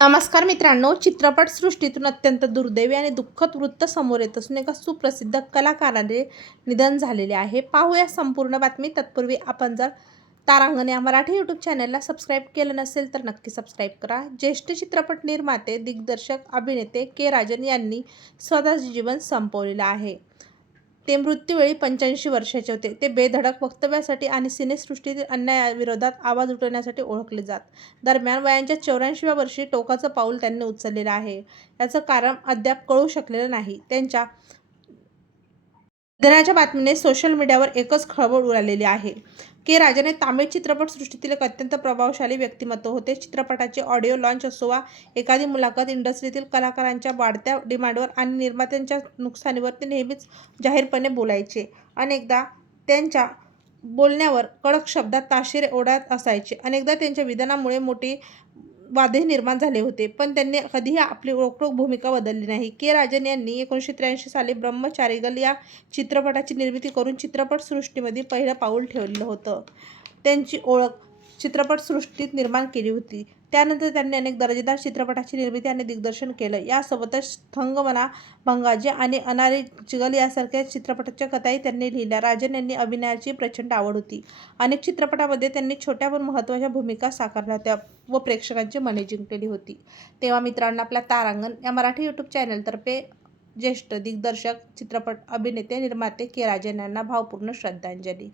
नमस्कार मित्रांनो, चित्रपटसृष्टीतून अत्यंत दुर्दैवी आणि दुःखद वृत्त समोर येत असून एका सुप्रसिद्ध कलाकाराचे निधन झालेले आहे. पाहूया संपूर्ण बातमी. तत्पूर्वी आपण जर तारांगण या मराठी यूट्यूब चॅनलला सबस्क्राईब केलं नसेल तर नक्की सबस्क्राईब करा. ज्येष्ठ चित्रपट निर्माते, दिग्दर्शक, अभिनेते के. राजन यांनी स्वतःचे जीवन संपवलेलं आहे. ते मृत्यूवेळी 85 वर्षाचे होते. ते बेधडक वक्तव्यासाठी आणि सिनेसृष्टीतील अन्यायाविरोधात आवाज उठवण्यासाठी ओळखले जात. दरम्यान वयाच्या 84व्या वर्षी टोकाचं पाऊल त्यांनी उचललेलं आहे. याचं कारण अद्याप कळू शकलेलं नाही. त्यांच्या निधनाच्या बातमीने सोशल मीडियावर एकच खळबळ उडालेली आहे. के. राजन हे तामिळ चित्रपटसृष्टीतील एक अत्यंत प्रभावशाली व्यक्तिमत्व होते. चित्रपटाची ऑडिओ लॉन्च असो वा एखादी मुलाखत, इंडस्ट्रीतील कलाकारांच्या वाढत्या डिमांडवर आणि निर्मात्यांच्या नुकसानीवर ते नेहमीच जाहीरपणे बोलायचे. अनेकदा त्यांच्या बोलण्यावर कडक शब्दात ताशेरे ओढत असायचे. अनेकदा त्यांच्या विधानामुळे मोठी वादही निर्माण झाले होते, पण त्यांनी कधीही आपली रोखठोक भूमिका बदलली नाही. के. राजन यांनी 1983 साली ब्रह्मचारीगल या चित्रपटाची निर्मिती करून चित्रपटसृष्टीमध्ये पहिलं पाऊल ठेवलं होतं. त्यांची ओळख चित्रपटसृष्टीत निर्माण केली होती. त्यानंतर त्यांनी अनेक दर्जेदार चित्रपटांची निर्मिती आणि दिग्दर्शन केलं. यासोबतच थंगमना भंगाजी आणि अनारी चिगल यासारख्या चित्रपटाच्या कथाही त्यांनी लिहिल्या. राजन यांनी अभिनयाची प्रचंड आवड होती. अनेक चित्रपटांमध्ये त्यांनी छोट्या पण महत्त्वाच्या भूमिका साकारल्या होत्या व प्रेक्षकांची मने जिंकलेली होती. तेव्हा मित्रांनो, आपल्या तारांगण या मराठी यूट्यूब चॅनलतर्फे ज्येष्ठ दिग्दर्शक, चित्रपट अभिनेते, निर्माते के. राजन यांना भावपूर्ण श्रद्धांजली.